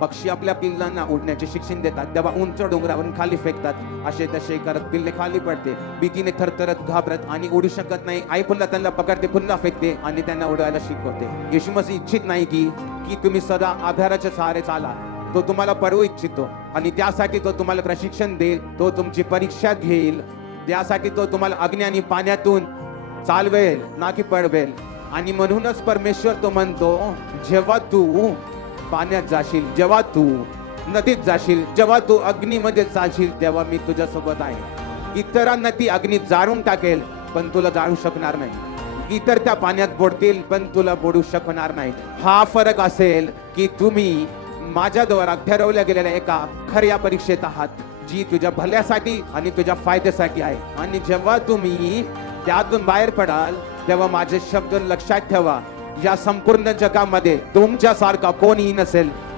पक्षी आपल्या पिल्लांना उडण्याचे शिक्षण देतात, तेव्हा उंच डोंगरावरून खाली फेकतात. असे तसे करत पिल्ले खाली पडते, भीतीने थरथरत घाबरत आणि उडू शकत नाही. आई पुन्हा त्यांना पकडते, पुन्हा फेकते आणि त्यांना उडवायला शिकवते. येशू मसीह इच्छित नाही की तुम्ही सदा आधाराच्या सहारे चाला. तो तुम्हाला पडवू इच्छितो आणि त्यासाठी तो तुम्हाला प्रशिक्षण देईल, तो तुमची परीक्षा घेईल. त्यासाठी तो तुम्हाला अग्नी आणि पाण्यातून चालवेल, ना की पडवेल. आणि म्हणूनच परमेश्वर तो म्हणतो, जेव्हा तू पाण्यात जाशील, जेव्हा तू नदीत जाशील, जेव्हा तू अग्नीमध्ये चालशील, तेव्हा मी तुझ्या सोबत आहे. इतरांना ती अग्नी जाळून टाकेल, पण तुला जाळू शकणार नाही. इतर त्या पाण्यात बुडतील, पण तुला बुडू शकणार नाही. हा फरक असेल की तुम्ही माझ्याद्वारा ठरवल्या गेलेल्या एका खऱ्या परीक्षेत आहात, जी तुझ्या भल्यासाठी आणि तुझ्या फायद्यासाठी आहे. आणि जेव्हा तुम्ही त्यातून बाहेर पडाल, तेव्हा माझे शब्द लक्षात ठेवा, या संपूर्ण जगामध्ये तुमच्यासारखा कोणीही नसेल